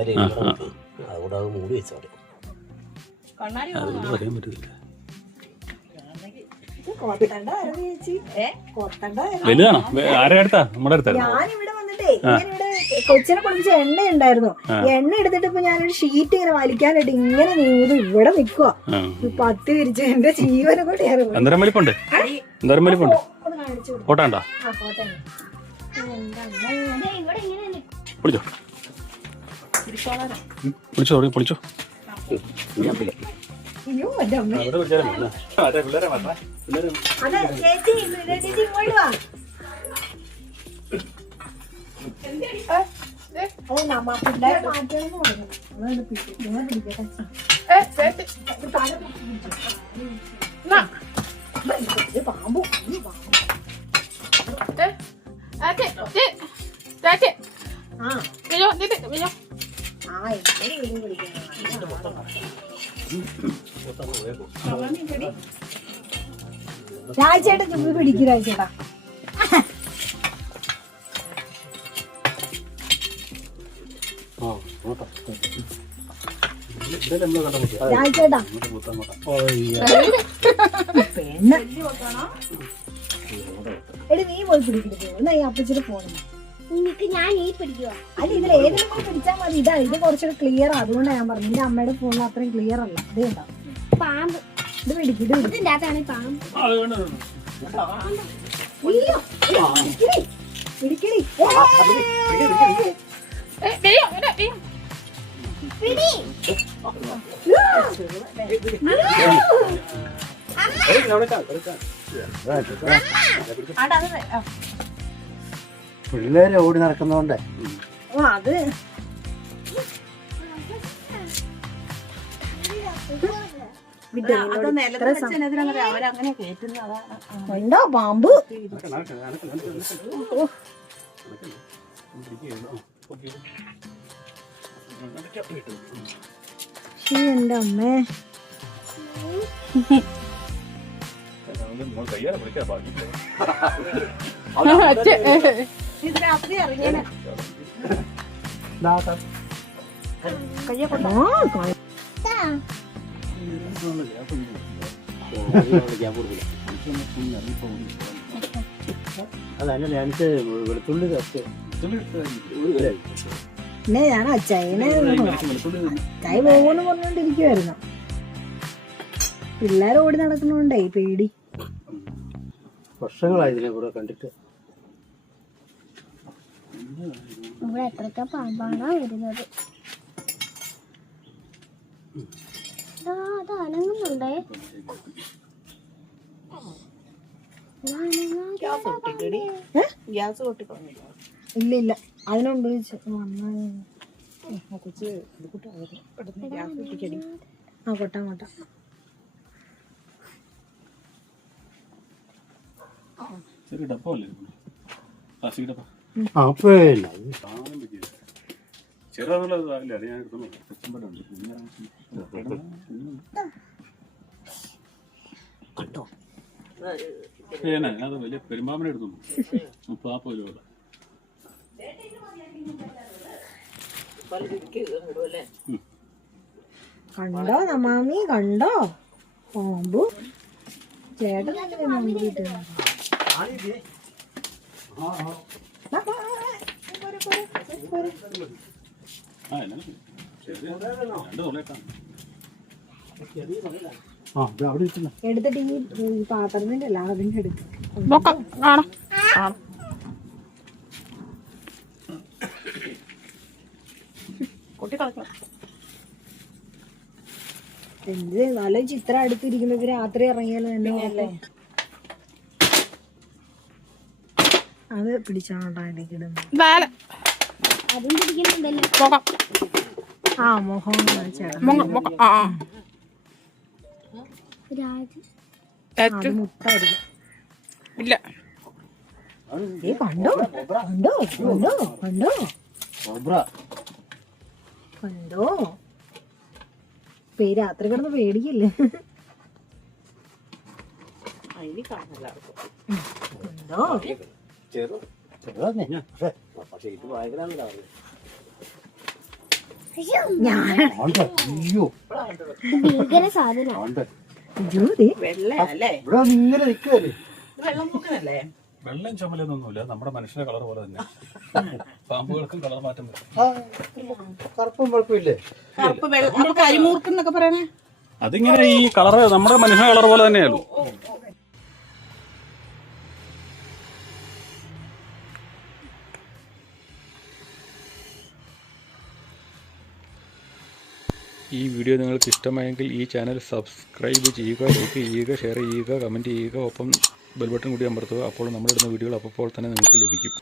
അതുകൊണ്ട് അത് മൂടി വെച്ചോടെ പറയാൻ പറ്റില്ല. വലുതാണോ? ആരുടെ അടുത്താ? നമ്മുടെ അടുത്താ. ഞാനിവിടെ വന്നിട്ടേ ഇങ്ങനെ കൊച്ചിനെ കുളിപ്പിച്ച എണ്ണ ഉണ്ടായിരുന്നു. എണ്ണ എടുത്തിട്ട് ഇപ്പൊ ഞാനൊരു ഷീറ്റ് ഇങ്ങനെ വലിക്കാനായിട്ട് ഇങ്ങനെ നീങ്ങുന്നു. ഇവിടെ നിക്കുവാ പത്തി വിരിച്ച് എന്റെ ജീവനെ കൂടെ എന്തോരം വലിപ്പുണ്ട്? എന്തോരം വലിപ്പുണ്ട്? ഫോട്ടോ ഉണ്ടോ? പൊളിച്ചോ പൊളിച്ചോ പൊളിച്ചോ. രാജേട്ടാ ചുമ്മാ പിടിക്കും രാജേട്ടാ. രാജേട്ടാ പെണ്ണ എടി നീ പോയി പിടിക്കരുത്. എന്നാ ഈ അപ്പച്ചിട്ട് പോണം. ഞാൻ ഈ പിടിക്കുക. അല്ല ഇതിൽ ഏതെങ്കിലും പോയി പിടിച്ചാൽ മതി. ഇതാ ഇത് കുറച്ചുകൂടെ ക്ലിയർ. അതുകൊണ്ടാണ് ഞാൻ പറഞ്ഞു എന്റെ അമ്മയുടെ ഫോണിൽ അത്രയും ക്ലിയർ അല്ല. ഇത് കണ്ടോ പാമ്പ്. ഇത് പിടിക്കും. ഇത് ഇതിന്റെ അകത്താണ് പാമ്പ്. പിടിക്കടി. പിള്ളേര് ഓടി നടക്കുന്നോണ്ടേ അത് ഉണ്ടോ പാമ്പ്? എന്റെ അമ്മേ ഇതിനകത്ത് ഇറങ്ങിയ അതല്ല എനിക്ക് വെളുത്തുള്ളി പിന്നെ ഞാൻ അച്ചായനെ അച്ചായ പോകുമെന്ന് പറഞ്ഞോണ്ടിരിക്കുവായിരുന്നു. പിള്ളേർ ഓടി നടക്കുന്നോണ്ടേ പേടി. വർഷങ്ങളായി ഇതിനെ കൂടെ കണ്ടിട്ട്. ഇവിടെ എത്രത്തെ പാമ്പാണോ വരുന്നത്? അത് അനങ്ങുന്നുണ്ടേ. ഇല്ല ഇല്ല അതിനുണ്ട് കൊട്ടാ കൊട്ടാ. കണ്ടോ അത് വലിയ പെരുമ്പാമ്പിനെ എടുത്തു. 30-40 രൂപ. കണ്ടോ നമ്മാമി കണ്ടോ പാമ്പു? ചേട്ടനല്ലേ പാമ്പ് കിട്ടുന്നത്? എടുത്തിട്ട് ഈ പാത്രത്തിന്റെ അല്ല അതിന്റെ എടുക്കും. എന്ത് നല്ല ചിത്രം അടുത്തിരിക്കുമ്പോ രാത്രി ഇറങ്ങിയാലോ തന്നെ. അത് പിടിച്ചാണോട്ടാ ഇടയ്ക്ക് ഇടുന്നത്. അതും പിടിക്കുന്നുണ്ടല്ലോ. ആ മുഖം മുട്ടായിരിക്കും. ഇല്ല കണ്ടോ കണ്ടോ കണ്ടോ കണ്ടോ കണ്ടോ രാത്രി കിടന്ന് പേടിക്കില്ലേ? കണ്ടോ പക്ഷെ ഇത് ഭയങ്കര ഞാൻ അയ്യോ ഇത് ഭീകര സാധനം. അയ്യോ, ദേ. വെള്ളയല്ലേ ഇവിടെ വന്ന് ഇങ്ങനെ നിൽക്കുവല്ലേ. വെള്ളം നോക്കുന്നല്ലേ? വെള്ളം ചുമലൊന്നുമില്ല, നമ്മുടെ മനുഷ്യന്റെ കളർ പോലെ തന്നെ. പാമ്പുകൾക്കും കളർ മാറ്റം വരും. കറുപ്പും വെളുപ്പില്ലേ? കറുപ്പ് വെള്ളം നമ്മൾ കരിമൂർക്കെന്നൊക്കെ പറയണേ. അതിങ്ങനെ ഈ കളർ നമ്മുടെ മനുഷ്യന്റെ കളർ പോലെ തന്നെയല്ലോ. ഈ വീഡിയോ നിങ്ങൾക്ക് ഇഷ്ടമായെങ്കിൽ ഈ ചാനൽ സബ്സ്ക്രൈബ് ചെയ്യുക, ലൈക്ക് ചെയ്യുക, ഷെയർ ചെയ്യുക, കമൻറ്റ് ചെയ്യുക, ഒപ്പം ബെൽ ബട്ടൺ കൂടി അമർത്തുക. അപ്പോൾ നമ്മളിടുന്ന വീഡിയോകൾ അപ്പോൾ തന്നെ നിങ്ങൾക്ക് ലഭിക്കും.